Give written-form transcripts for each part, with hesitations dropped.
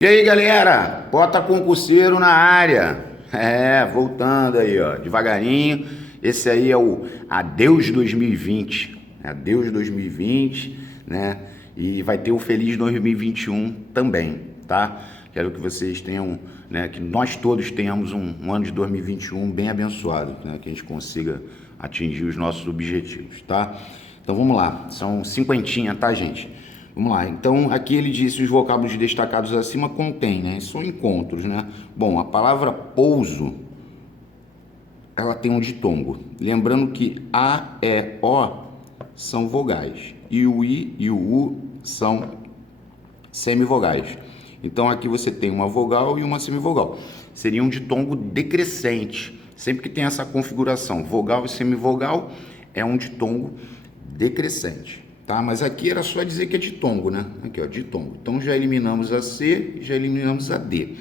E aí, galera, bota concurseiro na área. Voltando aí, ó, devagarinho. Esse aí é o Adeus 2020, Adeus 2020, né? E vai ter o Feliz 2021 também, tá? Quero que vocês tenham, né, que nós todos tenhamos um ano de 2021 bem abençoado, né? Que a gente consiga atingir os nossos objetivos, tá? Então vamos lá, são cinquentinha, tá, gente? Vamos lá, então aqui ele disse os vocábulos destacados acima contém, né? São encontros, né? Bom, a palavra pouso, ela tem um ditongo. Lembrando que A, E, O são vogais e o I e o U são semivogais. Então aqui você tem uma vogal e uma semivogal. Seria um ditongo decrescente. Sempre que tem essa configuração, vogal e semivogal, é um ditongo decrescente. Tá? Mas aqui era só dizer que é ditongo, né? Aqui, ó, ditongo. Então já eliminamos a C e já eliminamos a D.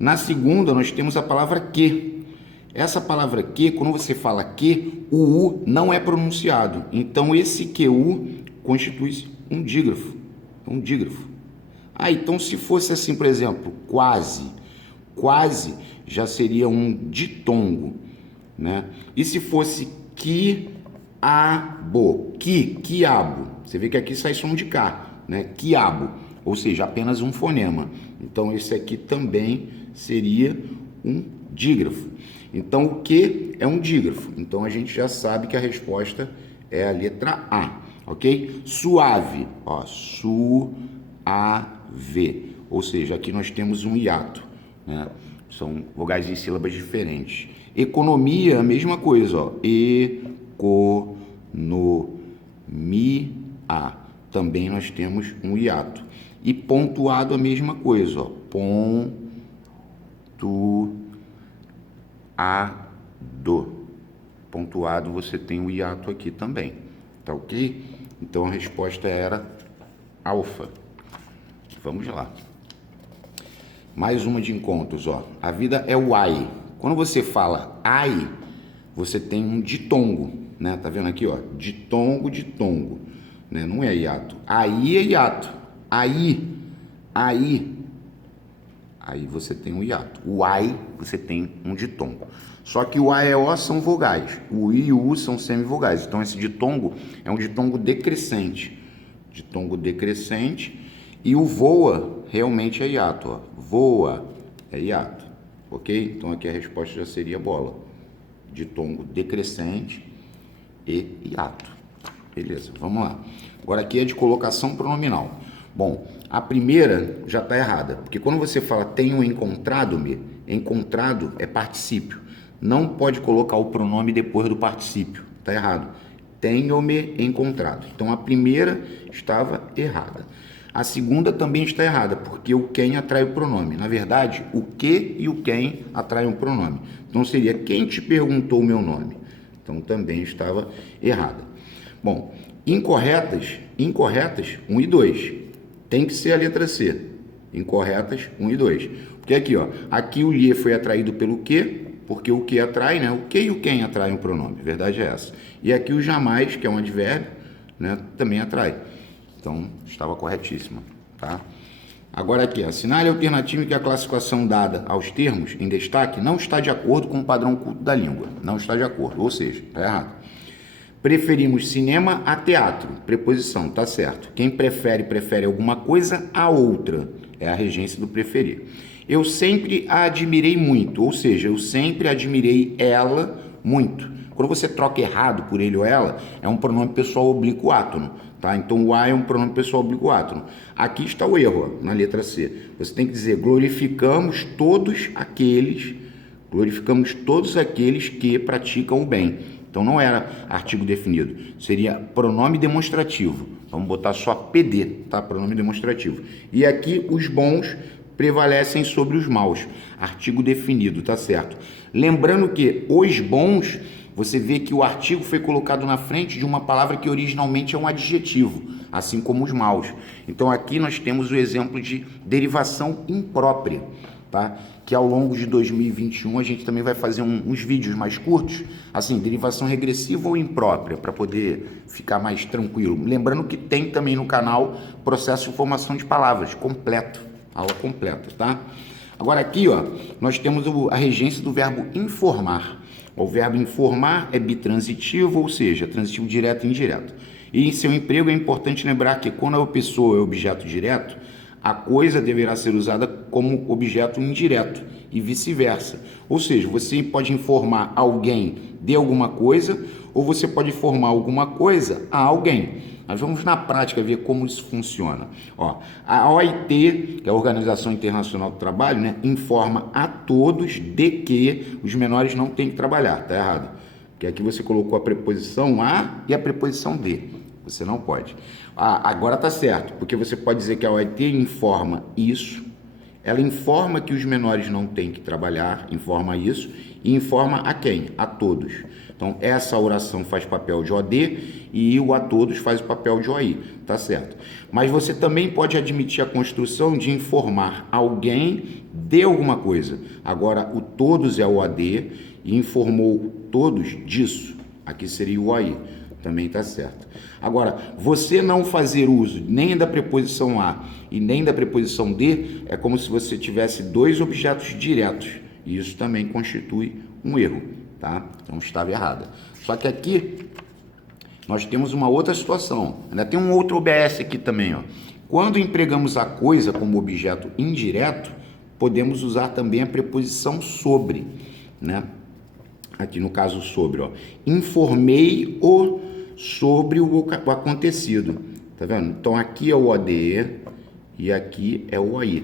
Na segunda, nós temos a palavra que. Essa palavra que, quando você fala que, o U não é pronunciado. Então esse QU constitui um dígrafo. Um dígrafo. Então se fosse assim, por exemplo, quase. Quase já seria um ditongo, né? E se fosse quiabo, quiabo, você vê que aqui sai som de K, né? Quiabo, ou seja, apenas um fonema. Então esse aqui também seria um dígrafo. Então o que é um dígrafo? Então a gente já sabe que a resposta é a letra A, ok? Suave, ó, suave, ou seja, aqui nós temos um hiato, né? São vogais em sílabas diferentes. Economia, a mesma coisa, ó, economia, também nós temos um hiato. E pontuado, a mesma coisa, ó, pontuado, você tem um hiato aqui também, tá ok? Então a resposta era alfa. Vamos lá. Mais uma de encontros, ó. A vida é o ai. Quando você fala ai, você tem um ditongo, né? Tá vendo aqui, ó? Ditongo, ditongo, né? Não é hiato. Aí é hiato. Aí você tem um hiato. O ai, você tem um ditongo. Só que o A e O são vogais. O I e o U são semivogais. Então esse ditongo é um ditongo decrescente. Ditongo decrescente. E o voa realmente é hiato, ó. Voa é hiato, ok? Então aqui a resposta já seria bola. Ditongo decrescente e hiato. Beleza, vamos lá. Agora aqui é de colocação pronominal. Bom, a primeira já está errada, porque quando você fala tenho encontrado-me, encontrado é particípio. Não pode colocar o pronome depois do particípio, está errado. Tenho-me encontrado. Então a primeira estava errada. A segunda também está errada, porque o quem atrai o pronome. Na verdade, o que e o quem atraem o pronome. Então seria quem te perguntou o meu nome. Então também estava errada. Bom, incorretas, 1 e 2. Tem que ser a letra C. Incorretas, 1 e 2. Porque aqui, ó, aqui o lhe foi atraído pelo que, porque o que atrai, né? O que e o quem atraem o pronome. A verdade é essa. E aqui o jamais, que é um advérbio, né, também atrai. Então, estava corretíssima, tá? Agora aqui, assinale a alternativa em que a classificação dada aos termos em destaque não está de acordo com o padrão culto da língua. Não está de acordo, ou seja, está errado. Preferimos cinema a teatro. Preposição, tá certo. Quem prefere alguma coisa a outra. É a regência do preferir. Eu sempre a admirei muito, ou seja, eu sempre admirei ela muito. Quando você troca errado por ele ou ela, é um pronome pessoal oblíquo átono, tá? Então o A é um pronome pessoal oblíquo átono. Aqui está o erro, ó, na letra C. Você tem que dizer glorificamos todos aqueles que praticam o bem. Então não era artigo definido, seria pronome demonstrativo. Vamos botar só PD, tá? Pronome demonstrativo. E aqui os bons prevalecem sobre os maus. Artigo definido, tá certo? Lembrando que os bons, você vê que o artigo foi colocado na frente de uma palavra que originalmente é um adjetivo, assim como os maus. Então aqui nós temos o exemplo de derivação imprópria, tá? Que ao longo de 2021 a gente também vai fazer uns vídeos mais curtos, assim, derivação regressiva ou imprópria, para poder ficar mais tranquilo. Lembrando que tem também no canal processo de formação de palavras completo, aula completa, tá? Agora aqui, ó, nós temos a regência do verbo informar. O verbo informar é bitransitivo, ou seja, transitivo direto e indireto. E em seu emprego é importante lembrar que quando a pessoa é objeto direto, a coisa deverá ser usada como objeto indireto e vice-versa. Ou seja, você pode informar alguém de alguma coisa ou você pode informar alguma coisa a alguém. Nós vamos na prática ver como isso funciona. Ó, a OIT, que é a Organização Internacional do Trabalho, né, informa a todos de que os menores não têm que trabalhar. Tá errado. Porque aqui você colocou a preposição a e a preposição de. Você não pode. Agora tá certo, porque você pode dizer que a OIT informa isso, ela informa que os menores não têm que trabalhar, informa isso, e informa a quem? A todos. Então, essa oração faz papel de OD e o a todos faz o papel de OI, tá certo? Mas você também pode admitir a construção de informar alguém de alguma coisa. Agora, o todos é o OD e informou todos disso. Aqui seria o OI. Também está certo. Agora, você não fazer uso nem da preposição a e nem da preposição de é como se você tivesse dois objetos diretos. E isso também constitui um erro, tá? Então estava errada. Só que aqui nós temos uma outra situação. Ainda tem um outro OBS aqui também, ó. Quando empregamos a coisa como objeto indireto, podemos usar também a preposição sobre, né? Aqui no caso sobre, ó. Informei-o sobre o acontecido, tá vendo? Então aqui é o ODE e aqui é o OI.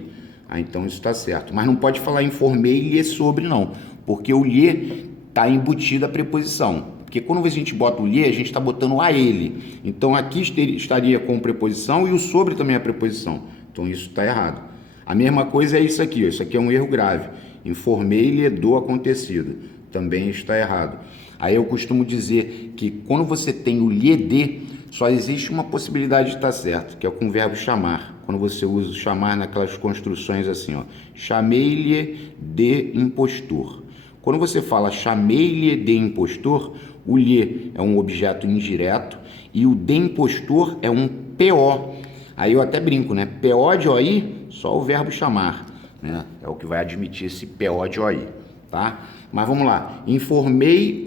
Então isso está certo. Mas não pode falar informei-lhe sobre não, porque o lhe está embutido a preposição. Porque quando a gente bota o lhe, a gente está botando a ele. Então aqui estaria com preposição e o sobre também é preposição. Então isso está errado. A mesma coisa é isso aqui, ó. Isso aqui é um erro grave. Informei-lhe do acontecido. Também está errado. Aí eu costumo dizer que quando você tem o lhe de, só existe uma possibilidade de estar certo, que é com o verbo chamar. Quando você usa o chamar naquelas construções assim, ó. Chamei-lhe de impostor. Quando você fala chamei-lhe de impostor, o lhe é um objeto indireto e o de impostor é um PO. Aí eu até brinco, né? PO de OI, só o verbo chamar, né? É o que vai admitir esse PO de OI, tá? Mas vamos lá, informei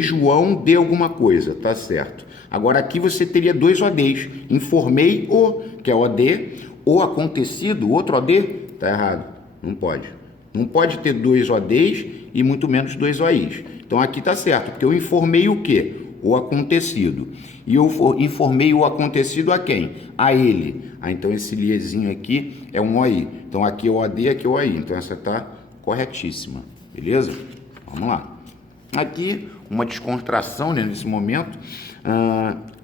João de alguma coisa, tá certo. Agora aqui você teria dois ODs, informei o, que é OD, o acontecido, outro OD, tá errado, não pode. Não pode ter dois ODs e muito menos dois OIs. Então aqui tá certo, porque eu informei o quê? O acontecido. E eu informei o acontecido a quem? A ele. Então esse liezinho aqui é um OI. Então aqui é o OD, aqui é o OI. Então essa tá corretíssima. Beleza? Vamos lá. Aqui, uma descontração, né, nesse momento.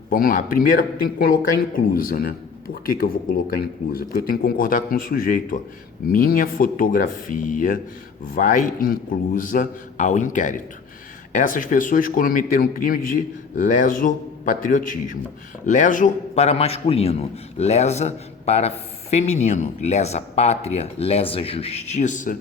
Vamos lá. Primeiro, tem que colocar inclusa, né? Por que eu vou colocar inclusa? Porque eu tenho que concordar com o sujeito. Ó. Minha fotografia vai inclusa ao inquérito. Essas pessoas cometeram um crime de lesopatriotismo. Leso para masculino, lesa para feminino, lesa pátria, lesa justiça.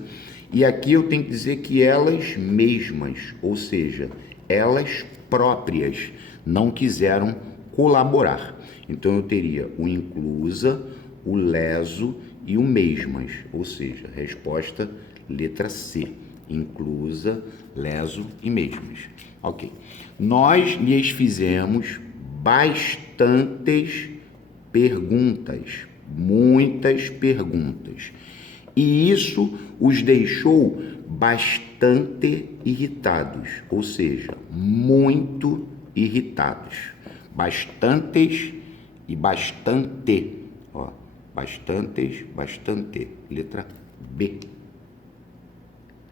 E aqui eu tenho que dizer que elas mesmas, ou seja, elas próprias, não quiseram colaborar. Então eu teria o inclusa, o leso e o mesmas, ou seja, resposta letra C. Inclusa, leso e mesmas. Ok. Nós lhes fizemos bastantes perguntas, muitas perguntas. E isso os deixou bastante irritados, ou seja, muito irritados. Bastantes e bastante. Ó, bastantes, bastante. Letra B.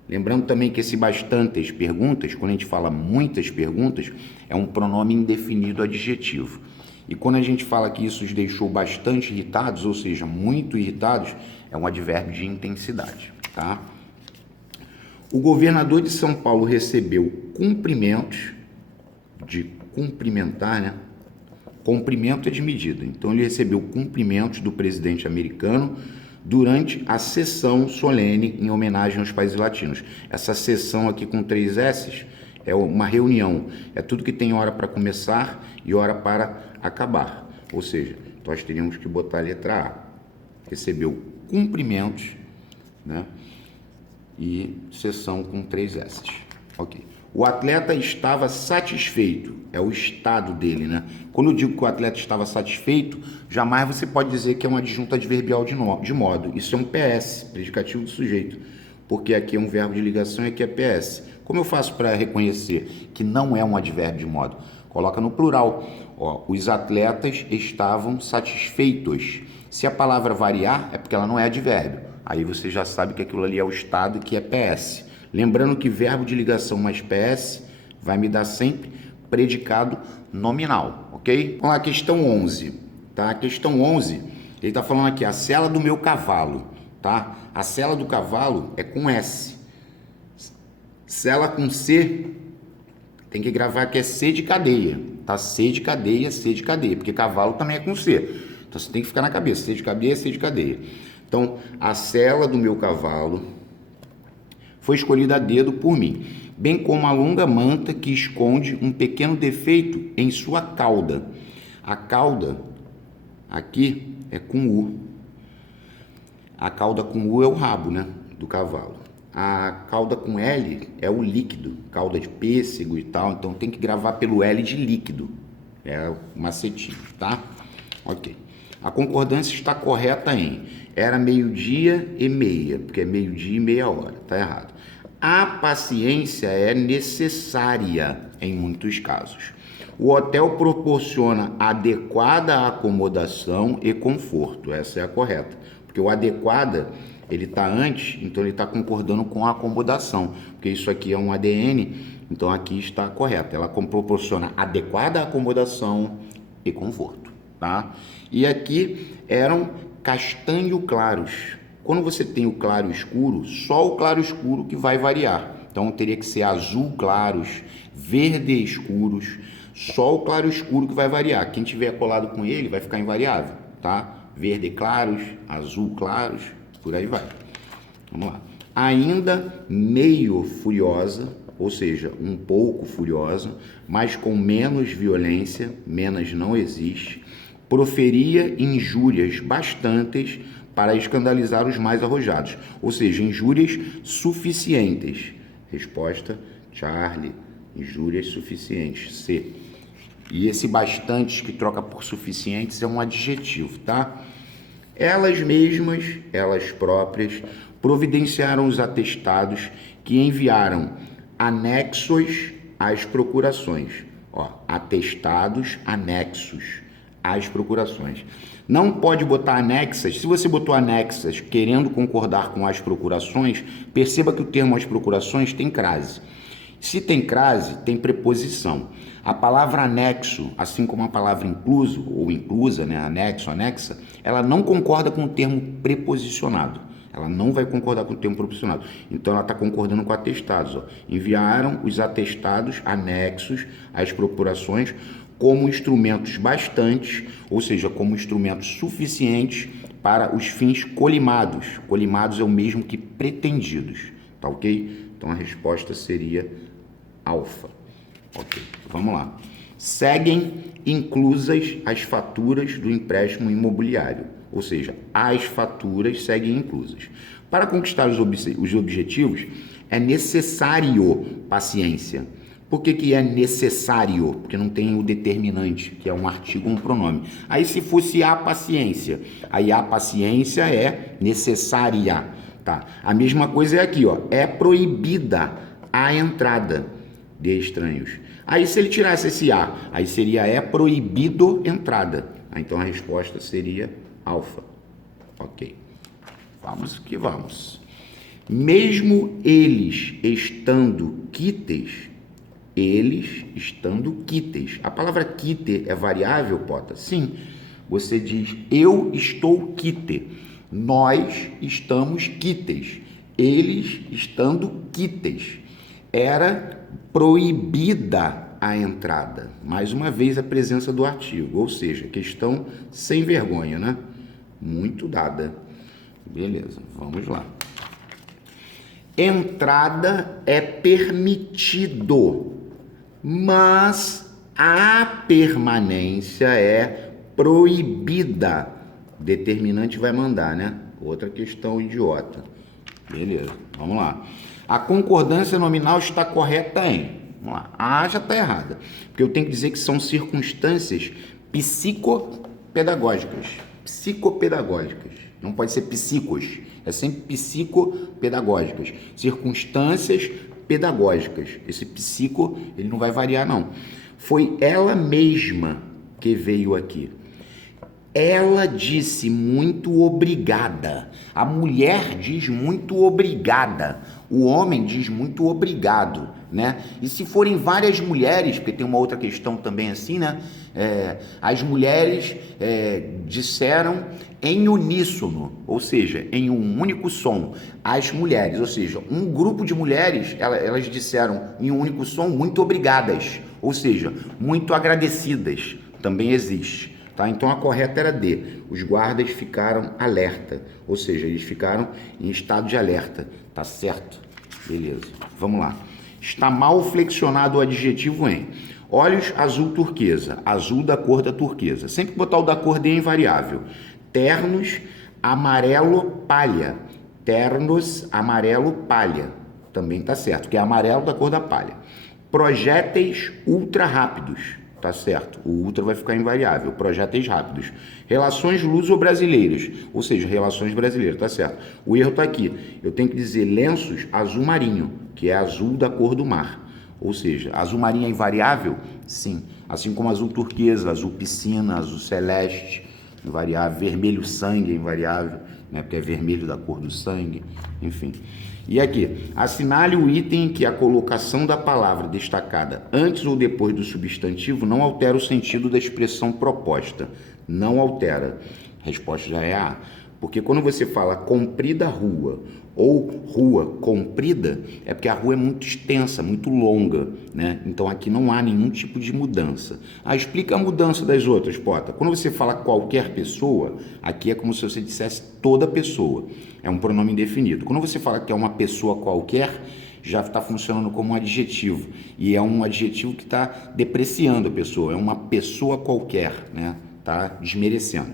Lembrando também que esse bastantes perguntas, quando a gente fala muitas perguntas, é um pronome indefinido adjetivo. E quando a gente fala que isso os deixou bastante irritados, ou seja, muito irritados, é um advérbio de intensidade, tá? O governador de São Paulo recebeu cumprimentos, de cumprimentar, né? Cumprimento é de medida. Então, ele recebeu cumprimentos do presidente americano durante a sessão solene em homenagem aos países latinos. Essa sessão aqui com 3 S's é uma reunião. É tudo que tem hora para começar e hora para acabar. Ou seja, nós teríamos que botar a letra A. Recebeu cumprimentos, né? E seção com 3 S. Ok. O atleta estava satisfeito, é o estado dele, né? Quando eu digo que o atleta estava satisfeito, jamais você pode dizer que é uma adjunto adverbial de modo. Isso é um PS, predicativo do sujeito, porque aqui é um verbo de ligação e aqui é PS. Como eu faço para reconhecer que não é um advérbio de modo? Coloca no plural. Ó, os atletas estavam satisfeitos. Se a palavra variar, é porque ela não é advérbio. Aí você já sabe que aquilo ali é o estado, que é PS. Lembrando que verbo de ligação mais PS vai me dar sempre predicado nominal, ok? Vamos lá, questão 11, tá? A questão 11, ele está falando aqui, a sela do meu cavalo, tá? A sela do cavalo é com S. Sela com C, tem que gravar que é C de cadeia, tá? C de cadeia, porque cavalo também é com C. Então você tem que ficar na cabeça, C de cadeia, C de cadeia. Então, a sela do meu cavalo foi escolhida a dedo por mim, bem como a longa manta que esconde um pequeno defeito em sua cauda. A cauda aqui é com U. A cauda com U é o rabo, né, do cavalo. A cauda com L é o líquido, cauda de pêssego e tal, então tem que gravar pelo L de líquido. É o macetinho, tá? Ok. A concordância está correta em era 12:30, porque é 12:30, tá errado. A paciência é necessária em muitos casos. O hotel proporciona adequada acomodação e conforto. Essa é a correta. Porque o adequada, ele está antes, então ele está concordando com a acomodação. Porque isso aqui é um ADN, então aqui está correto. Ela proporciona adequada acomodação e conforto, tá? E aqui eram castanho claros. Quando você tem o claro escuro, só o claro escuro que vai variar. Então teria que ser azul claros, verde escuros, só o claro escuro que vai variar. Quem tiver colado com ele vai ficar invariável, tá? Verde claros, azul claros, por aí vai. Vamos lá. Ainda meio furiosa, ou seja, um pouco furiosa, mas com menos violência, menos não existe, proferia injúrias bastantes para escandalizar os mais arrojados, ou seja, injúrias suficientes. Resposta, Charlie, injúrias suficientes, C. E esse bastantes que troca por suficientes é um adjetivo, tá? Elas mesmas, elas próprias, providenciaram os atestados que enviaram anexos às procurações. Ó, atestados anexos às procurações. Não pode botar anexas. Se você botou anexas querendo concordar com as procurações, perceba que o termo as procurações tem crase. Se tem crase, tem preposição. A palavra anexo, assim como a palavra incluso ou inclusa, né, anexo, anexa, ela não concorda com o termo preposicionado. Ela não vai concordar com o termo preposicionado. Então, ela está concordando com atestados. Ó. Enviaram os atestados anexos às procurações como instrumentos bastantes, ou seja, como instrumentos suficientes para os fins colimados. Colimados é o mesmo que pretendidos, tá ok? Então a resposta seria alfa. Ok, vamos lá. Seguem inclusas as faturas do empréstimo imobiliário, ou seja, as faturas seguem inclusas. Para conquistar os objetivos, é necessário paciência. Por que é necessário? Porque não tem o determinante, que é um artigo ou um pronome. Aí se fosse a paciência, aí a paciência é necessária, tá? A mesma coisa é aqui, ó, é proibida a entrada de estranhos. Aí se ele tirasse esse a, aí seria é proibido entrada. Então a resposta seria alfa. Ok. Vamos que vamos. Mesmo eles estando quites, a palavra quite é variável, Pota? Sim. Você diz, eu estou quite. Nós estamos quites. Eles estando quites. Era proibida a entrada. Mais uma vez a presença do artigo. Ou seja, questão sem vergonha, né? Muito dada. Beleza, vamos lá. Entrada é permitido, mas a permanência é proibida. Determinante vai mandar, né? Outra questão idiota. Beleza, vamos lá. A concordância nominal está correta em... Vamos lá. A A já está errada, porque eu tenho que dizer que são circunstâncias psicopedagógicas. Psicopedagógicas. Não pode ser psicos, é sempre psicopedagógicas. Circunstâncias pedagógicas. Esse psico, ele não vai variar, não. Foi ela mesma que veio aqui. Ela disse muito obrigada. A mulher diz muito obrigada. O homem diz muito obrigado, né? E se forem várias mulheres, porque tem uma outra questão também assim, né? As mulheres disseram em uníssono, ou seja, em um único som. As mulheres, ou seja, um grupo de mulheres, elas disseram em um único som muito obrigadas, ou seja, muito agradecidas. Também existe. Tá? Então a correta era D. Os guardas ficaram alerta, ou seja, eles ficaram em estado de alerta. Tá certo? Beleza. Vamos lá. Está mal flexionado o adjetivo em olhos azul turquesa, azul da cor da turquesa. Sempre que botar o da cor D é invariável. Ternos amarelo palha. Ternos amarelo palha. Também tá certo, que é amarelo da cor da palha. Projéteis ultra rápidos. Tá certo, o ultra vai ficar invariável. Projéteis rápidos. Relações luso-brasileiras, ou seja, relações brasileiras, tá certo. O erro tá aqui. Eu tenho que dizer lenços azul marinho, que é azul da cor do mar. Ou seja, azul marinho é invariável? Sim. Assim como azul turquesa, azul piscina, azul celeste, invariável. Vermelho sangue é invariável, né? Porque é vermelho da cor do sangue, enfim. E aqui, assinale o item em que a colocação da palavra destacada antes ou depois do substantivo não altera o sentido da expressão proposta. Não altera. A resposta já é A. Porque quando você fala comprida rua ou rua comprida, é porque a rua é muito extensa, muito longa, né? Então aqui não há nenhum tipo de mudança. Explica a mudança das outras, Pota. Quando você fala qualquer pessoa, aqui é como se você dissesse toda pessoa. É um pronome indefinido. Quando você fala que é uma pessoa qualquer, já está funcionando como um adjetivo. E é um adjetivo que está depreciando a pessoa. É uma pessoa qualquer, né? Está desmerecendo.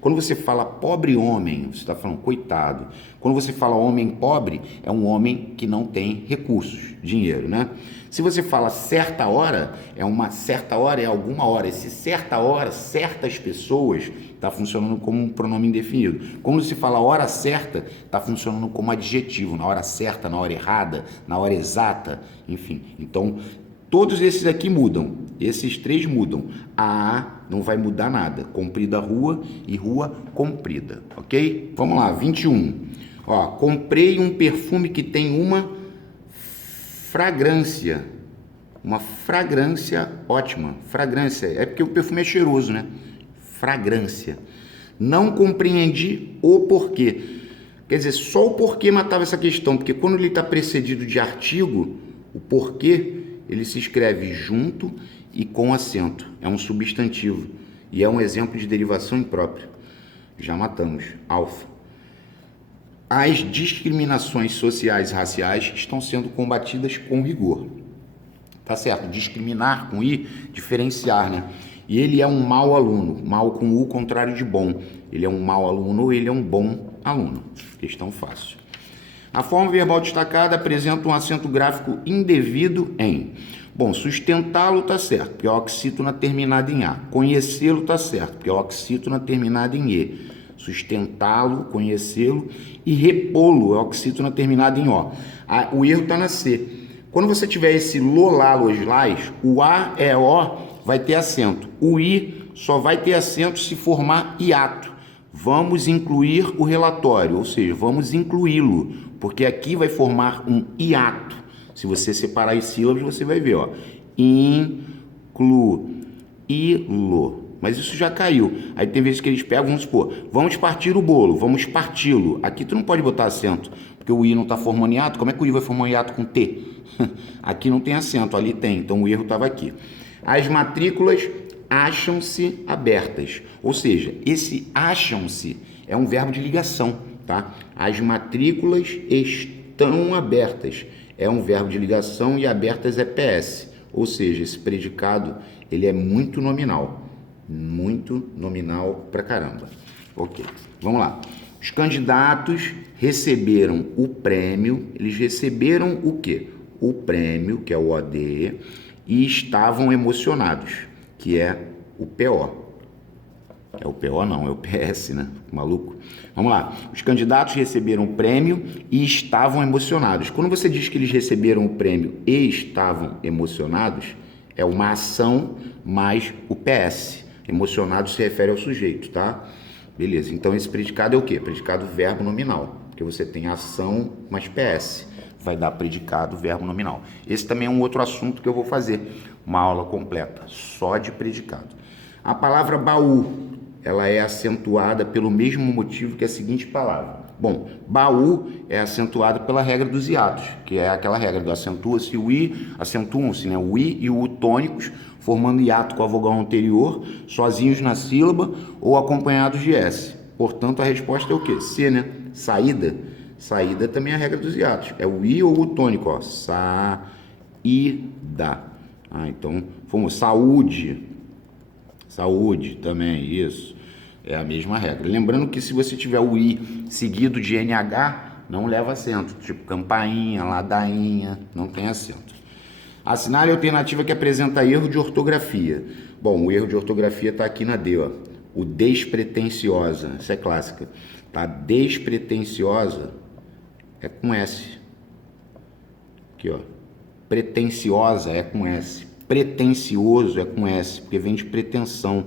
Quando você fala pobre homem, você está falando coitado. Quando você fala homem pobre, é um homem que não tem recursos, dinheiro, né? Se você fala certa hora, é uma certa hora, é alguma hora. Esse certa hora, certas pessoas, está funcionando como um pronome indefinido. Quando se fala hora certa, está funcionando como adjetivo, na hora certa, na hora errada, na hora exata, enfim. Então, todos esses aqui mudam, esses três mudam. A A não vai mudar nada, comprida rua e rua comprida, ok? Vamos lá, 21. Ó, comprei um perfume que tem uma fragrância ótima. Fragrância, é porque o perfume é cheiroso, né? Fragrância. Não compreendi o porquê. Quer dizer, só o porquê matava essa questão, porque quando ele está precedido de artigo, o porquê, ele se escreve junto e com acento. É um substantivo e é um exemplo de derivação imprópria. Já matamos. Alfa. As discriminações sociais e raciais estão sendo combatidas com rigor. Tá certo? Discriminar com I, diferenciar, né? E ele é um mau aluno. Mal com U, contrário de bom. Ele é um mau aluno ou ele é um bom aluno. Questão fácil. A forma verbal destacada apresenta um acento gráfico indevido em... Bom, sustentá-lo está certo, porque é oxítona terminada em A. Conhecê-lo está certo, porque é oxítona terminada em E. Sustentá-lo, conhecê-lo. E repô-lo é oxítona terminada em O. O erro está na C. Quando você tiver esse lolá, loslás, o A é O, vai ter acento. O I só vai ter acento se formar hiato. Vamos incluir o relatório, ou seja, vamos incluí-lo, porque aqui vai formar um hiato. Se você separar as sílabas, você vai ver, ó. Incluí-lo. Mas isso já caiu. Aí tem vezes que eles pegam, vamos supor, vamos partir o bolo, vamos parti-lo. Aqui tu não pode botar acento, porque o I não está formando hiato. Como é que o I vai formar um hiato com T? Aqui não tem acento, ali tem, então o erro estava aqui. As matrículas acham-se abertas. Ou seja, esse acham-se é um verbo de ligação, tá? As matrículas estão abertas. É um verbo de ligação e abertas é PS. Ou seja, esse predicado, ele é muito nominal. Muito nominal pra caramba. Ok, vamos lá. Os candidatos receberam o prêmio, eles receberam o quê? O prêmio, que é o OD, e estavam emocionados, que é o PO. É o PO não, é o PS, né? Maluco. Vamos lá. Os candidatos receberam o prêmio e estavam emocionados. Quando você diz que eles receberam o prêmio e estavam emocionados, é uma ação mais o PS. Emocionado se refere ao sujeito, tá? Beleza. Então esse predicado é o quê? Predicado verbo nominal. Porque você tem ação mais PS. Vai dar predicado verbo nominal. Esse também é um outro assunto que eu vou fazer. Uma aula completa só de predicado. A palavra baú, ela é acentuada pelo mesmo motivo que a seguinte palavra. Bom, baú é acentuado pela regra dos hiatos, que é aquela regra do acentua-se o i, acentuam-se, né, o i e o u tônicos, formando hiato com a vogal anterior, sozinhos na sílaba ou acompanhados de s. Portanto, a resposta é o quê? C, né? Saída. Saída também é a regra dos hiatos. É o i ou o tônico, ó. Saída. Então, fomos saúde. Saúde também, isso. É a mesma regra. Lembrando que se você tiver o i seguido de NH, não leva acento. Tipo campainha, ladainha, não tem acento. Assinale a alternativa que apresenta erro de ortografia. Bom, o erro de ortografia está aqui na D, ó. O despretensiosa, essa é clássica. Tá? Despretensiosa é com S. Aqui, ó. Pretensiosa é com S. Pretencioso é com S, porque vem de pretensão,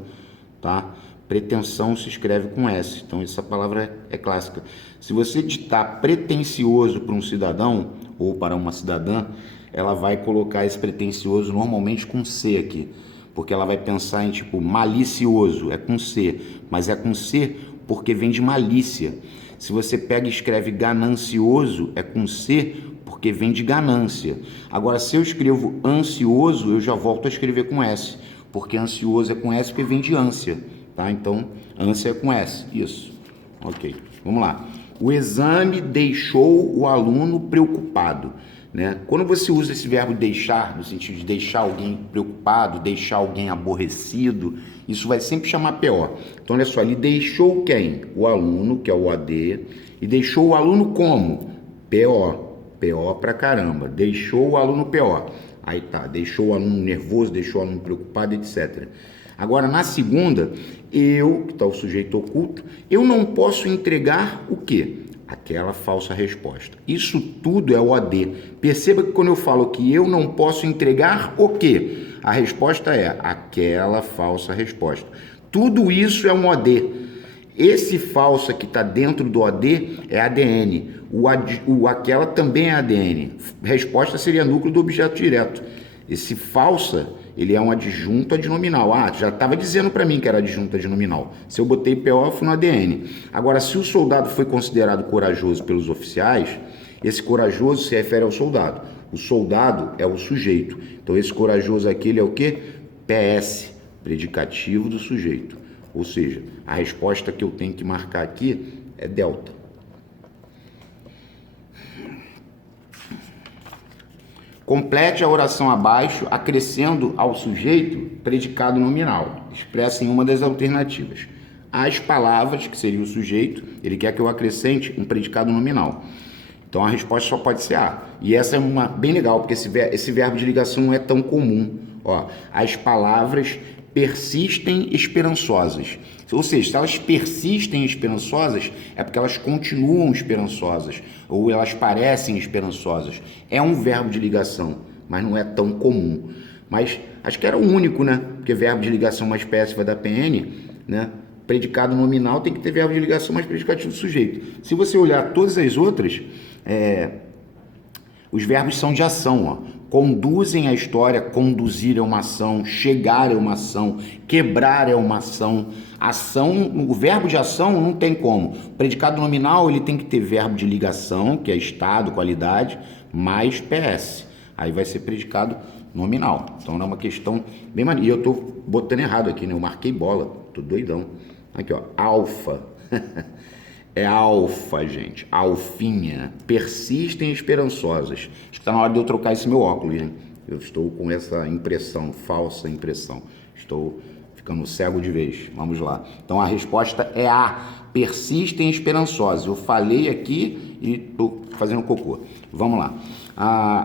tá? Pretensão se escreve com S, então essa palavra é clássica. Se você ditar pretencioso para um cidadão ou para uma cidadã, ela vai colocar esse pretencioso normalmente com C aqui, porque ela vai pensar em tipo malicioso, é com C, mas é com C porque vem de malícia. Se você pega e escreve ganancioso, é com C porque vem de ganância. Agora, se eu escrevo ansioso, eu já volto a escrever com S, porque ansioso é com S porque vem de ânsia, tá? Então, ânsia é com S, isso. Ok, vamos lá. O exame deixou o aluno preocupado, né? Quando você usa esse verbo deixar, no sentido de deixar alguém preocupado, deixar alguém aborrecido, isso vai sempre chamar PO. Então, olha só, ele deixou quem? O aluno, que é o AD, e deixou o aluno como? PO. PO pra caramba. Deixou o aluno PO. Aí tá, deixou o aluno nervoso, deixou o aluno preocupado, etc. Agora, na segunda, eu, que está o sujeito oculto, eu não posso entregar o quê? Aquela falsa resposta. Isso tudo é o OD. Perceba que quando eu falo que eu não posso entregar o quê? A resposta é aquela falsa resposta. Tudo isso é um OD. Esse falsa que está dentro do OD é ADN. Aquela também é ADN. Resposta seria núcleo do objeto direto. Esse falsa, ele é um adjunto adnominal. Ah, já estava dizendo para mim que era adjunto adnominal. Se eu botei PO, eu fui no ADN. Agora, se o soldado foi considerado corajoso pelos oficiais, esse corajoso se refere ao soldado. O soldado é o sujeito. Então, esse corajoso aqui, ele é o quê? PS, predicativo do sujeito. Ou seja, a resposta que eu tenho que marcar aqui é delta. Complete a oração abaixo, acrescendo ao sujeito predicado nominal. Expressa em uma das alternativas. As palavras, que seria o sujeito, ele quer que eu acrescente um predicado nominal. Então a resposta só pode ser A. E essa é uma bem legal, porque esse verbo de ligação não é tão comum. Ó, as palavras persistem esperançosas. Ou seja, se elas persistem esperançosas, é porque elas continuam esperançosas, ou elas parecem esperançosas. É um verbo de ligação, mas não é tão comum. Mas acho que era o único, né? Porque verbo de ligação mais passiva da PN, né? Predicado nominal tem que ter verbo de ligação mais predicativo do sujeito. Se você olhar todas as outras, os verbos são de ação, ó. Conduzem a história, conduzir é uma ação, chegar é uma ação, quebrar é uma ação. Ação, o verbo de ação não tem como. Predicado nominal, ele tem que ter verbo de ligação, que é estado, qualidade, mais PS. Aí vai ser predicado nominal. Então é uma questão bem maneira. E eu tô botando errado aqui, né? Eu marquei bola, tô doidão. Aqui, ó, alfa. É alfa, gente. Alfinha. Persistem esperançosas. Acho que está na hora de eu trocar esse meu óculos, né? Eu estou com essa impressão, falsa impressão. Estou ficando ficando cego de vez. Vamos lá. Então a resposta é A. Persistem esperançosos. Eu falei aqui e estou fazendo cocô. Vamos lá.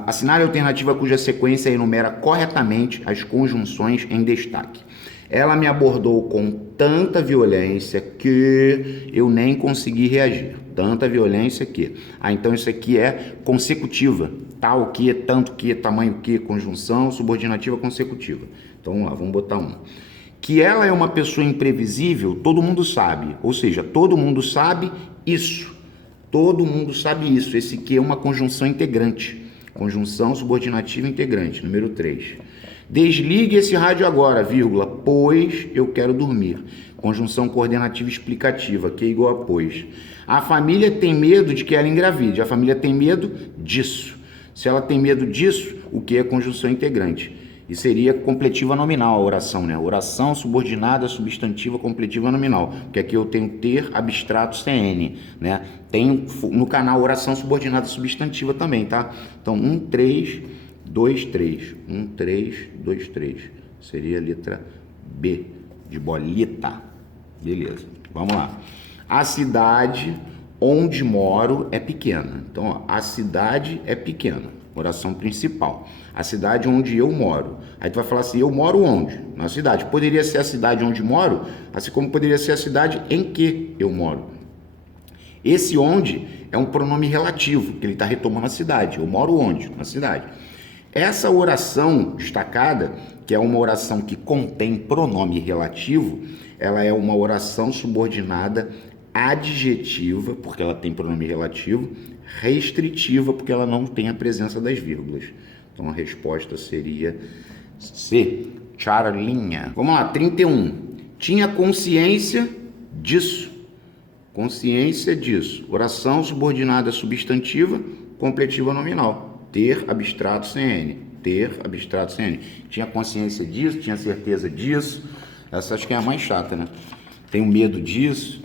Assinale a alternativa cuja sequência enumera corretamente as conjunções em destaque. Ela me abordou com tanta violência que eu nem consegui reagir. Tanta violência que... então isso aqui é consecutiva. Tal que, tanto que, tamanho que, conjunção, subordinativa consecutiva. Então vamos lá, vamos botar um. Que ela é uma pessoa imprevisível, todo mundo sabe. Ou seja, todo mundo sabe isso. Todo mundo sabe isso. Esse que é uma conjunção integrante. Conjunção subordinativa integrante. Número 3. Desligue esse rádio agora, vírgula, pois eu quero dormir. Conjunção coordenativa explicativa, que é igual a pois. A família tem medo de que ela engravide. A família tem medo disso. Se ela tem medo disso, o que é conjunção integrante? E seria completiva nominal a oração, né? Oração subordinada, substantiva, completiva nominal. Porque aqui eu tenho ter, abstrato, CN, né? Tem no canal oração subordinada substantiva também, tá? Então, 1, 3, 2, 3. 1, 3, 2, 3. Seria a letra B, de bolita. Beleza, vamos lá. A cidade onde moro é pequena. Então, ó, a cidade é pequena. Oração principal. A cidade onde eu moro. Aí tu vai falar assim, eu moro onde? Na cidade. Poderia ser a cidade onde moro, assim como poderia ser a cidade em que eu moro. Esse onde é um pronome relativo, que ele está retomando a cidade. Eu moro onde? Na cidade. Essa oração destacada, que é uma oração que contém pronome relativo, ela é uma oração subordinada adjetiva, porque ela tem pronome relativo, restritiva, porque ela não tem a presença das vírgulas. Então a resposta seria C, Charlinha. Vamos lá, 31. Tinha consciência disso. Consciência disso. Oração subordinada substantiva, completiva nominal. Ter, abstrato, CN. Ter, abstrato, CN. Tinha consciência disso, tinha certeza disso. Essa acho que é a mais chata, né? Tenho medo disso.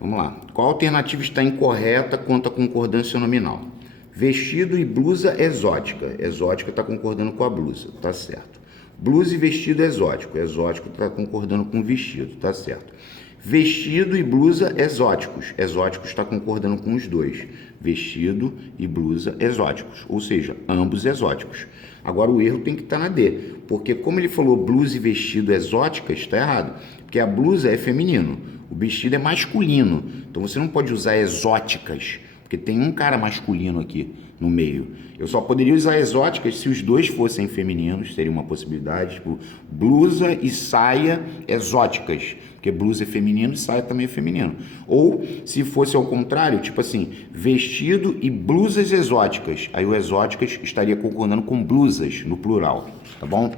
Vamos lá. Qual alternativa está incorreta quanto à concordância nominal? Vestido e blusa exótica. Exótica está concordando com a blusa, tá certo. Blusa e vestido exótico. Exótico está concordando com o vestido, tá certo. Vestido e blusa exóticos. Exóticos está concordando com os dois. Vestido e blusa exóticos. Ou seja, ambos exóticos. Agora o erro tem que estar na D. Porque como ele falou blusa e vestido exóticas, está errado. Porque a blusa é feminino. O vestido é masculino. Então você não pode usar exóticas. Porque tem um cara masculino aqui no meio. Eu só poderia usar exóticas se os dois fossem femininos, seria uma possibilidade, tipo blusa e saia exóticas, porque blusa é feminino e saia também é feminino. Ou se fosse ao contrário, tipo assim, vestido e blusas exóticas, aí o exóticas estaria concordando com blusas no plural, tá bom?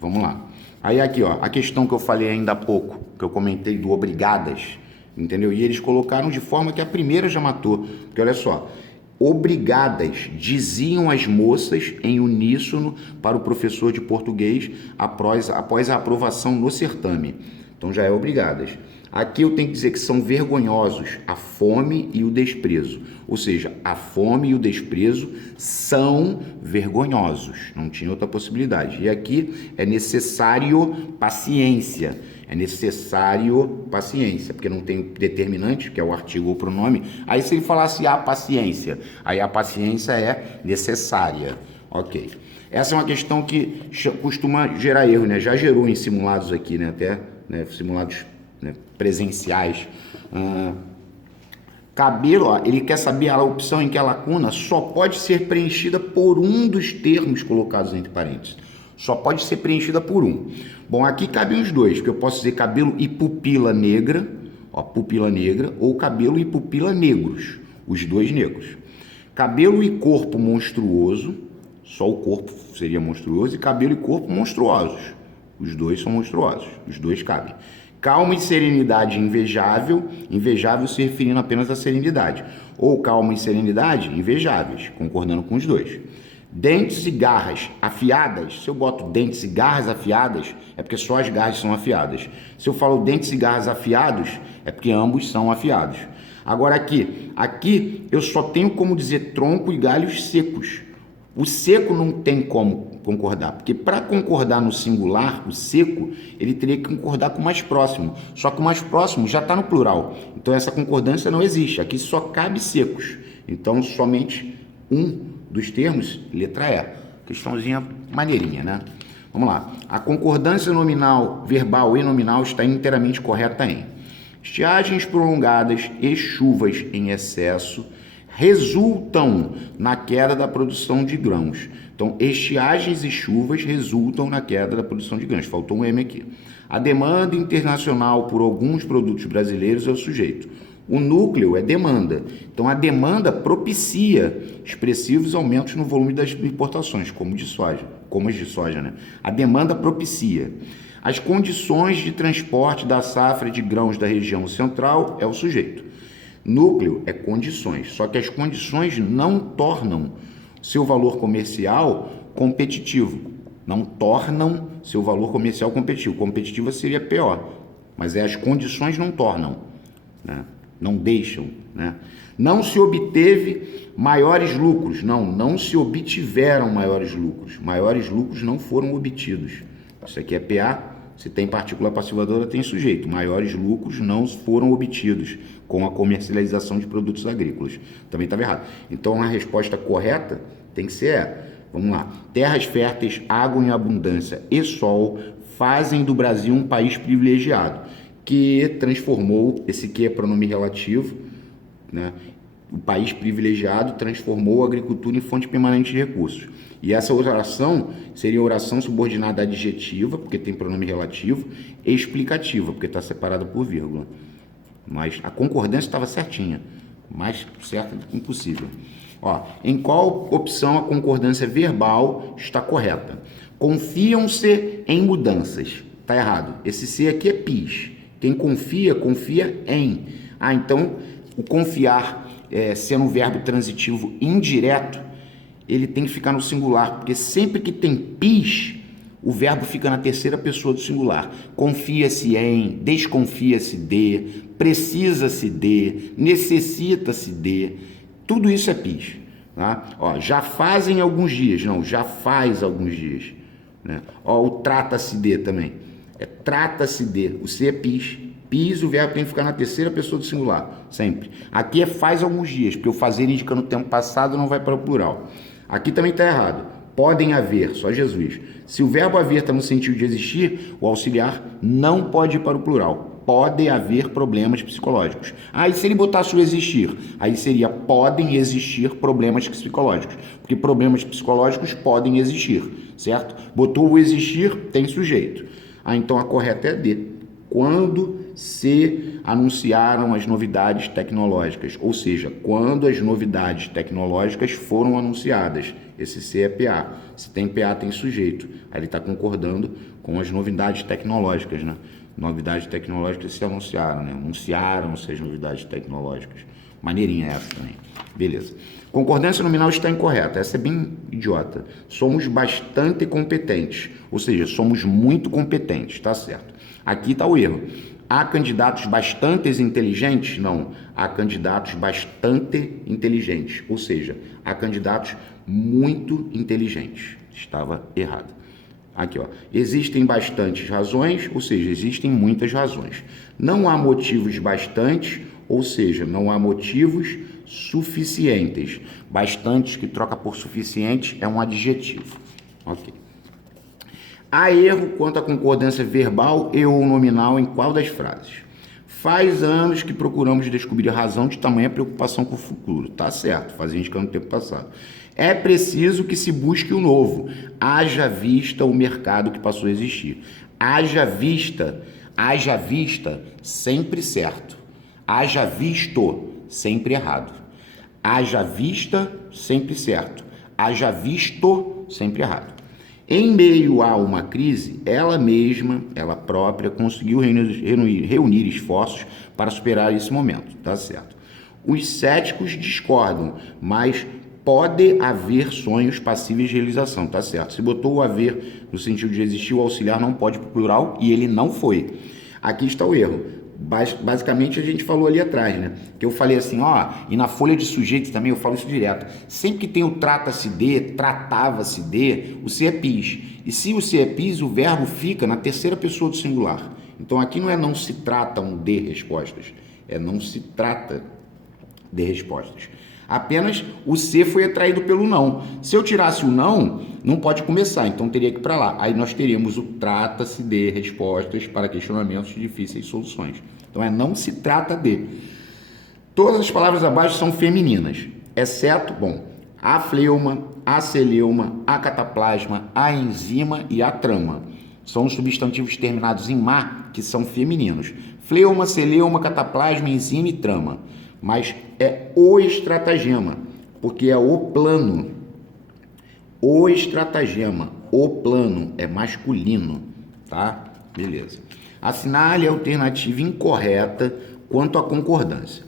Vamos lá. Aí aqui, ó, a questão que eu falei ainda há pouco, que eu comentei do obrigadas, entendeu? E eles colocaram de forma que a primeira já matou. Porque olha só, obrigadas, diziam as moças em uníssono para o professor de português após a aprovação no certame. Então já é obrigadas. Aqui eu tenho que dizer que são vergonhosos a fome e o desprezo. Ou seja, a fome e o desprezo são vergonhosos. Não tinha outra possibilidade. E aqui é necessário paciência. É necessário paciência, porque não tem determinante, que é o artigo ou pronome. Aí se ele falasse a paciência, aí a paciência é necessária. Ok. Essa é uma questão que costuma gerar erro, né? Já gerou em simulados aqui, né? Até né? Simulados né? Presenciais. Cabelo, ó, ele quer saber a opção em que a lacuna só pode ser preenchida por um dos termos colocados entre parênteses. Só pode ser preenchida por um. Bom, aqui cabem os dois, porque eu posso dizer cabelo e pupila negra, ó, pupila negra, ou cabelo e pupila negros, os dois negros. Cabelo e corpo monstruoso, só o corpo seria monstruoso, e cabelo e corpo monstruosos. Os dois são monstruosos, os dois cabem. Calma e serenidade invejável, invejável se referindo apenas à serenidade. Ou calma e serenidade invejáveis, concordando com os dois. Dentes e garras afiadas, se eu boto dentes e garras afiadas, é porque só as garras são afiadas. Se eu falo dentes e garras afiados, é porque ambos são afiados. Agora aqui eu só tenho como dizer tronco e galhos secos. O seco não tem como concordar? Porque para concordar no singular, o seco, ele teria que concordar com o mais próximo. Só que o mais próximo já está no plural. Então essa concordância não existe. Aqui só cabe secos. Então somente um dos termos, letra E. Questãozinha maneirinha, né? Vamos lá. A concordância nominal, verbal e nominal está inteiramente correta em: estiagens prolongadas e chuvas em excesso resultam na queda da produção de grãos. Então, estiagens e chuvas resultam na queda da produção de grãos. Faltou um M aqui. A demanda internacional por alguns produtos brasileiros é o sujeito. O núcleo é demanda. Então, a demanda propicia expressivos aumentos no volume das importações, como as de soja, né? A demanda propicia. As condições de transporte da safra de grãos da região central é o sujeito. Núcleo é condições, só que as condições não tornam seu valor comercial competitivo. Não tornam seu valor comercial competitivo. Competitiva seria pior, mas as condições não tornam, né? Não deixam, né? Não se obteve maiores lucros. Não se obtiveram maiores lucros. Maiores lucros não foram obtidos. Isso aqui é PA. Se tem partícula passivadora, tem sujeito. Maiores lucros não foram obtidos com a comercialização de produtos agrícolas. Também estava errado. Então, a resposta correta tem que ser vamos lá. Terras férteis, água em abundância e sol fazem do Brasil um país privilegiado, que transformou, esse que é pronome relativo, né? O país privilegiado transformou a agricultura em fonte permanente de recursos. E essa oração seria oração subordinada adjetiva, porque tem pronome relativo, e explicativa, porque está separada por vírgula. Mas a concordância estava certinha, mais certa do que impossível. Ó, em qual opção a concordância verbal está correta? Confiam-se em mudanças. Está errado. Esse C aqui é PIS. Quem confia, confia em. Então, o confiar, sendo um verbo transitivo indireto, ele tem que ficar no singular, porque sempre que tem PIS, o verbo fica na terceira pessoa do singular. Confia-se em, desconfia-se de, precisa-se de, necessita-se de, tudo isso é PIS. Tá? Ó, já fazem alguns dias, não, já faz alguns dias. Né? Ó, o trata-se de também. Trata-se de, o C é PIS. PIS, o verbo tem que ficar na terceira pessoa do singular, sempre. Aqui é faz alguns dias, porque o fazer indica no tempo passado não vai para o plural. Aqui também está errado. Podem haver, só Jesus. Se o verbo haver está no sentido de existir, o auxiliar não pode ir para o plural. Pode haver problemas psicológicos. E se ele botasse o existir? Aí seria podem existir problemas psicológicos. Porque problemas psicológicos podem existir, certo? Botou o existir, tem sujeito. Então a correta é D. Quando se anunciaram as novidades tecnológicas, ou seja, quando as novidades tecnológicas foram anunciadas. Esse C é PA. Se tem PA, tem sujeito. Aí ele está concordando com as novidades tecnológicas, né? Novidades tecnológicas se anunciaram, né? Anunciaram-se as novidades tecnológicas. Maneirinha essa também. Beleza. Concordância nominal está incorreta. Essa é bem idiota. Somos bastante competentes. Ou seja, somos muito competentes. Tá certo. Aqui está o erro. Há candidatos bastante inteligentes? Não. Há candidatos bastante inteligentes. Ou seja, há candidatos muito inteligentes. Estava errado. Aqui, ó. Existem bastantes razões, ou seja, existem muitas razões. Não há motivos bastantes, ou seja, não há motivos suficientes. Bastantes, que troca por suficiente, é um adjetivo. Ok. Há erro quanto à concordância verbal e ou nominal em qual das frases? Faz anos que procuramos descobrir a razão de tamanha preocupação com o futuro. Tá certo, fazia indicando no tempo passado. É preciso que se busque o novo, haja vista o mercado que passou a existir. Haja vista, sempre certo. Haja visto, sempre errado. Haja vista, sempre certo. Haja visto, sempre errado. Em meio a uma crise, ela mesma, ela própria, conseguiu reunir esforços para superar esse momento, tá certo? Os céticos discordam, mas pode haver sonhos passíveis de realização, tá certo? Se botou o haver no sentido de existir, o auxiliar não pode para o plural e ele não foi. Aqui está o erro. Basicamente a gente falou ali atrás, né? Que eu falei assim, ó, e na folha de sujeito também eu falo isso direto. Sempre que tem o trata-se de, tratava-se de, o se é pis. E se o se é pis, o verbo fica na terceira pessoa do singular. Então aqui não é não se tratam de respostas, é não se trata de respostas. Apenas o se foi atraído pelo não. Se eu tirasse o não pode começar, então teria que ir para lá. Aí nós teríamos o trata-se de respostas para questionamentos difíceis e soluções. Então é não se trata de. Todas as palavras abaixo são femininas, exceto, a fleuma, a celeuma, a cataplasma, a enzima e a trama. São os substantivos terminados em ma que são femininos. Fleuma, celeuma, cataplasma, enzima e trama. Mas é o estratagema, porque é o plano. O estratagema, o plano, é masculino, tá? Beleza. Assinale a alternativa incorreta quanto à concordância.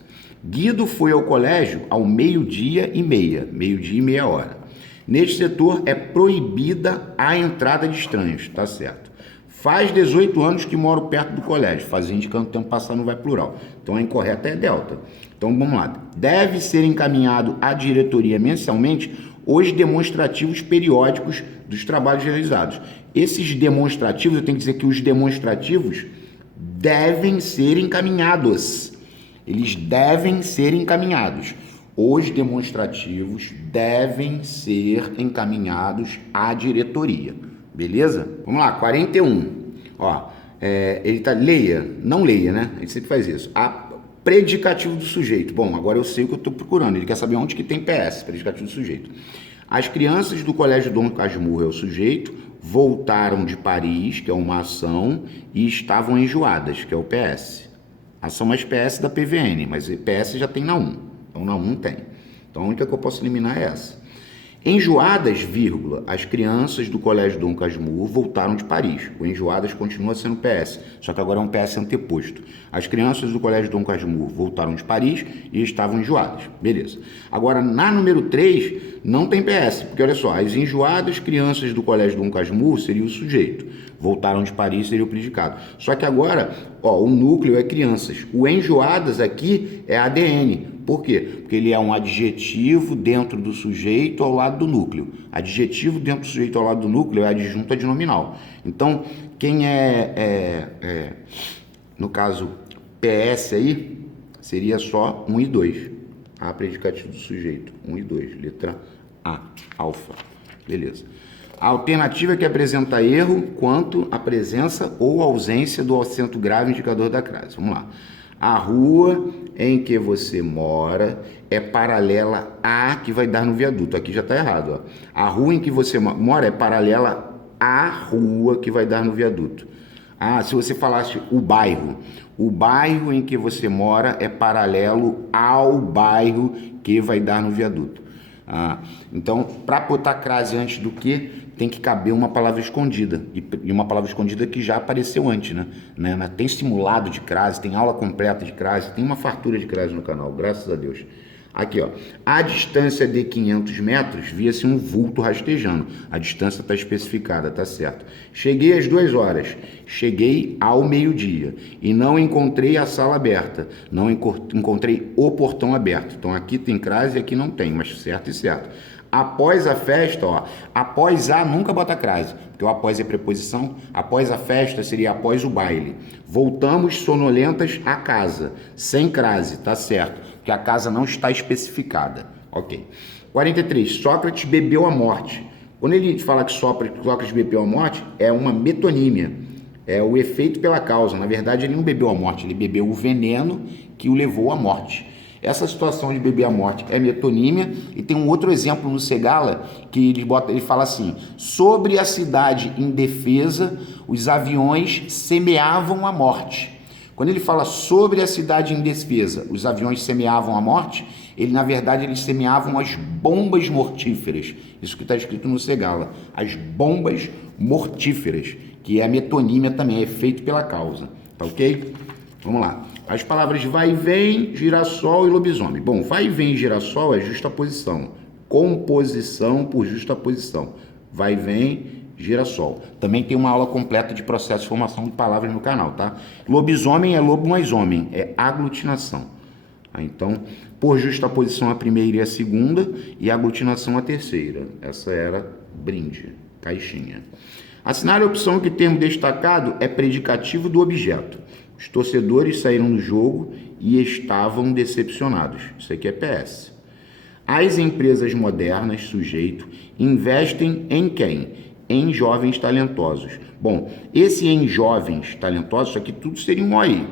Guido foi ao colégio ao meio-dia e meia hora. Neste setor é proibida a entrada de estranhos, tá certo? Faz 18 anos que moro perto do colégio, faz indicando o tempo passado não vai plural. Então a incorreta é delta. Então vamos lá. Deve ser encaminhado à diretoria mensalmente os demonstrativos periódicos dos trabalhos realizados. Esses demonstrativos, eu tenho que dizer que os demonstrativos devem ser encaminhados. Eles devem ser encaminhados. Os demonstrativos devem ser encaminhados à diretoria. Beleza? Vamos lá, 41. Ó, ele tá, leia, não leia, né? A gente sempre faz isso. Predicativo do sujeito. Bom, agora eu sei o que eu estou procurando. Ele quer saber onde que tem PS, predicativo do sujeito. As crianças do Colégio Dom Casmurro é o sujeito, voltaram de Paris, que é uma ação, e estavam enjoadas, que é o PS. Ação mais PS da PVN, mas PS já tem na 1. Então na 1 tem. Então a única que eu posso eliminar é essa. Enjoadas, vírgula, as crianças do Colégio Dom Casmurro voltaram de Paris. O enjoadas continua sendo PS, só que agora é um PS anteposto. As crianças do Colégio Dom Casmurro voltaram de Paris e estavam enjoadas. Beleza. Agora, na número 3, não tem PS, porque olha só, as enjoadas crianças do Colégio Dom Casmurro seria o sujeito. Voltaram de Paris seria o predicado. Só que agora, ó, o núcleo é crianças. O enjoadas aqui é ADN. Por quê? Porque ele é um adjetivo dentro do sujeito ao lado do núcleo. Adjetivo dentro do sujeito ao lado do núcleo é adjunto adnominal. Então, quem no caso, PS aí, seria só 1 e 2. A predicativo do sujeito, 1 e 2, letra A, alfa. Beleza. A alternativa que apresenta erro quanto à presença ou ausência do acento grave indicador da crase. Vamos lá. A rua em que você mora é paralela à que vai dar no viaduto. Aqui já está errado. Ó. A rua em que você mora é paralela à rua que vai dar no viaduto. Se você falasse o bairro em que você mora é paralelo ao bairro que vai dar no viaduto. Então, para botar crase antes do que, tem que caber uma palavra escondida, e uma palavra escondida que já apareceu antes, né? Tem simulado de crase, tem aula completa de crase, tem uma fartura de crase no canal, graças a Deus. Aqui, ó, a distância de 500 metros, via-se um vulto rastejando. A distância está especificada, tá certo. Cheguei às 2 horas, cheguei ao meio-dia e não encontrei a sala aberta, não encontrei o portão aberto. Então aqui tem crase e aqui não tem, mas certo e certo. Após a festa, ó, após a nunca bota crase, porque o após é preposição, após a festa seria após o baile. Voltamos sonolentas à casa, sem crase, tá certo, porque a casa não está especificada. Ok. 43. Sócrates bebeu a morte. Quando ele fala que Sócrates bebeu a morte, é uma metonímia, é o efeito pela causa. Na verdade, ele não bebeu a morte, ele bebeu o veneno que o levou à morte. Essa situação de beber a morte é metonímia, e tem um outro exemplo no Segala que ele fala assim: sobre a cidade indefesa, os aviões semeavam a morte. Quando ele fala sobre a cidade indefesa, os aviões semeavam a morte, na verdade eles semeavam as bombas mortíferas. Isso que está escrito no Segala, as bombas mortíferas, que é a metonímia também, é efeito pela causa. Tá ok? Vamos lá. As palavras vai e vem, girassol e lobisomem. Bom, vai e vem e girassol é justaposição. Composição por justaposição. Vai e vem, girassol. Também tem uma aula completa de processo de formação de palavras no canal, tá? Lobisomem é lobo mais homem, é aglutinação. Então, por justaposição a primeira e a segunda e aglutinação a terceira. Essa era brinde, caixinha. Assinale a opção que o termo destacado é predicativo do objeto. Os torcedores saíram do jogo e estavam decepcionados. Isso aqui é PS. As empresas modernas, sujeito, investem em quem? Em jovens talentosos. Bom, esse em jovens talentosos, isso aqui tudo seria um OI.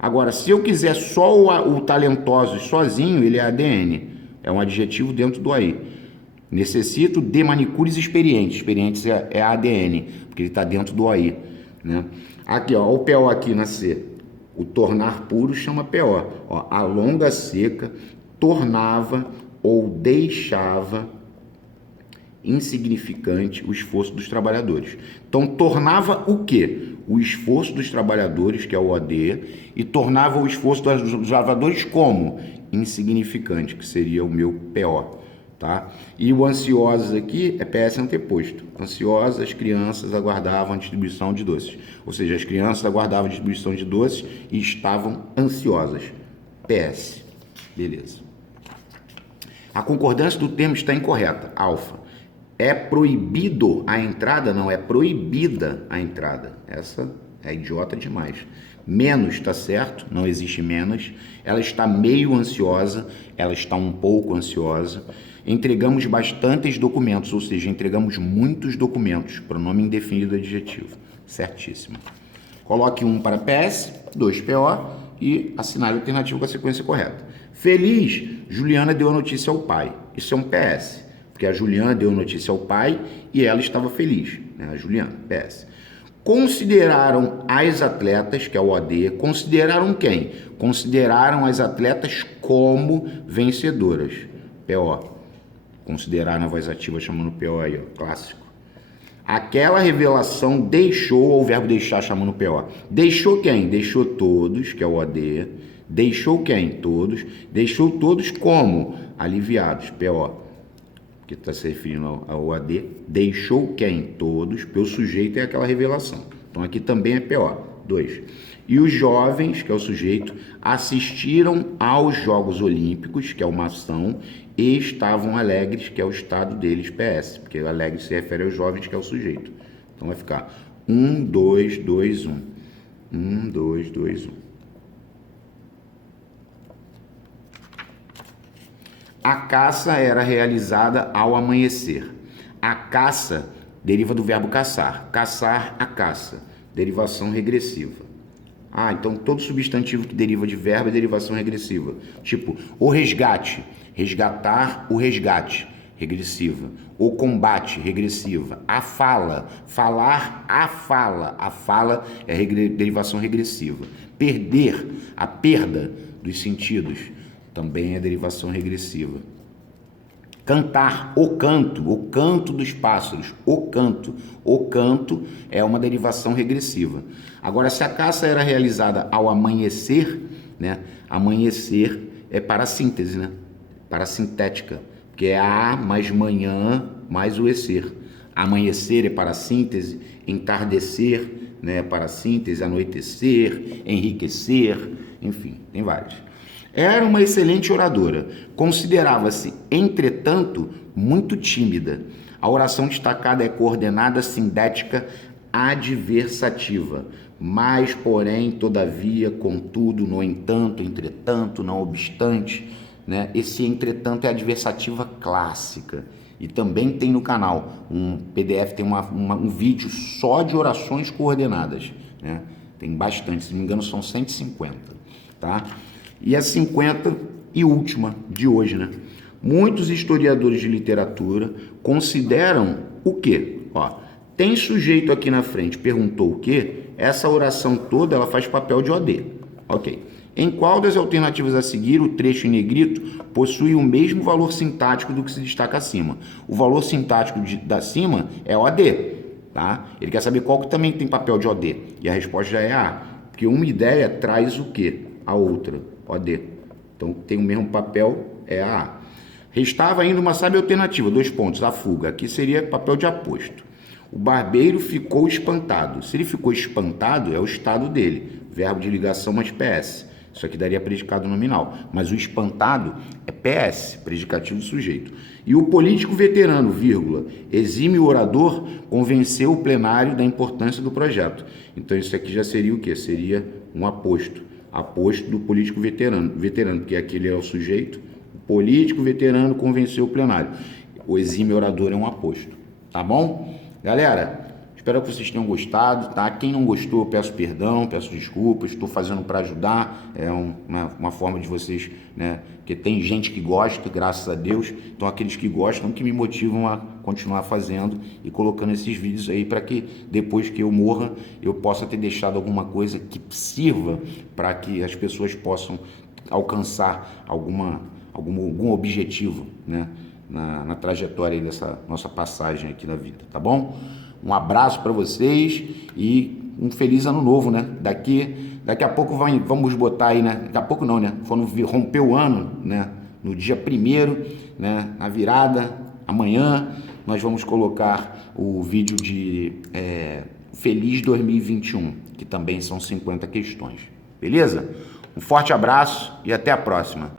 Agora, se eu quiser só o talentosos sozinho, ele é ADN. É um adjetivo dentro do OI. Necessito de manicures experientes. Experientes é ADN, porque ele está dentro do OI. Né? Aqui, ó, o PO aqui na C. O tornar puro chama PO. Ó, a longa seca tornava ou deixava insignificante o esforço dos trabalhadores. Então, tornava o quê? O esforço dos trabalhadores, que é o OD, e tornava o esforço dos trabalhadores como? Insignificante, que seria o meu PO. Tá? E o ansiosos aqui é PS anteposto. Ansiosas, as crianças aguardavam a distribuição de doces. Ou seja, as crianças aguardavam a distribuição de doces e estavam ansiosas. PS. Beleza. A concordância do termo está incorreta. Alfa. É proibido a entrada? Não, é proibida a entrada. Essa é idiota demais. Menos está certo, não existe menos. Ela está meio ansiosa, ela está um pouco ansiosa. Entregamos bastantes documentos, ou seja, entregamos muitos documentos. Pronome indefinido adjetivo. Certíssimo. Coloque 1 para PS, 2 PO e assinale a alternativa com a sequência correta. Feliz, Juliana deu a notícia ao pai. Isso é um PS, porque a Juliana deu a notícia ao pai e ela estava feliz, né? A Juliana, PS. Consideraram as atletas, que é o OD, consideraram quem? Consideraram as atletas como vencedoras. PO. Consideraram a voz ativa chamando PO aí, ó, clássico. Aquela revelação deixou, ou o verbo deixar chamando PO. Deixou quem? Deixou todos, que é o OD. Deixou quem? Todos. Deixou todos como? Aliviados, PO. Que está se referindo ao OD. Deixou quem? Todos, porque o sujeito é aquela revelação. Então aqui também é PO. 2. E os jovens, que é o sujeito, assistiram aos Jogos Olímpicos, que é uma ação, e estavam alegres, que é o estado deles, PS, porque alegre se refere aos jovens, que é o sujeito. Então vai ficar 1, 2, 2, 1. 1, 2, 2, 1. A caça era realizada ao amanhecer. A caça deriva do verbo caçar. Caçar, a caça. Derivação regressiva. Ah, então todo substantivo que deriva de verbo é derivação regressiva. Tipo, o resgate. Resgatar, o resgate. Regressiva. O combate, regressiva. A fala. Falar, a fala. A fala é derivação regressiva. Perder, a perda dos sentidos. Também é derivação regressiva. Cantar, o canto dos pássaros, o canto é uma derivação regressiva. Agora, se a caça era realizada ao amanhecer, né? Amanhecer é parassíntese, né? Parasintética, que é a mais manhã mais o ecer. Amanhecer é parassíntese, entardecer, né? Parassíntese, anoitecer, enriquecer, enfim, tem vários. Era uma excelente oradora. Considerava-se, entretanto, muito tímida. A oração destacada é coordenada sindética adversativa. Mas, porém, todavia, contudo, no entanto, entretanto, não obstante, né? Esse entretanto é adversativa clássica. E também tem no canal um PDF, tem um vídeo só de orações coordenadas, né? Tem bastante, se não me engano são 150, tá? E a 50 e última de hoje, né? Muitos historiadores de literatura consideram o quê? Ó, tem sujeito aqui na frente, perguntou o quê? Essa oração toda, ela faz papel de OD. Ok. Em qual das alternativas a seguir o trecho em negrito possui o mesmo valor sintático do que se destaca acima? O valor sintático da cima é OD, tá? Ele quer saber qual que também tem papel de OD. E a resposta já é A. Porque uma ideia traz o quê? A outra. OD. Então, tem o mesmo papel, é a A. Restava ainda uma sábia alternativa, 2 pontos, a fuga. Aqui seria papel de aposto. O barbeiro ficou espantado. Se ele ficou espantado, é o estado dele. Verbo de ligação mais PS. Isso aqui daria predicado nominal. Mas o espantado é PS, predicativo de sujeito. E o político veterano, vírgula, exímio orador, convenceu o plenário da importância do projeto. Então isso aqui já seria o quê? Seria um aposto. Aposto do político veterano, porque aquele é o sujeito. O político veterano convenceu o plenário. O exímio orador é um aposto. Tá bom? Galera, espero que vocês tenham gostado, tá? Quem não gostou, peço perdão, peço desculpas, estou fazendo para ajudar, é uma forma de vocês, né? Porque tem gente que gosta, graças a Deus, então aqueles que gostam que me motivam a continuar fazendo e colocando esses vídeos aí para que depois que eu morra, eu possa ter deixado alguma coisa que sirva para que as pessoas possam alcançar algum objetivo, né? Na trajetória dessa nossa passagem aqui na vida, tá bom? Um abraço para vocês e um feliz ano novo, né? Daqui a pouco vamos botar aí, né? Daqui a pouco não, né? Quando romper o ano, né? No dia 1º, né? Na virada, amanhã, nós vamos colocar o vídeo de Feliz 2021, que também são 50 questões. Beleza? Um forte abraço e até a próxima.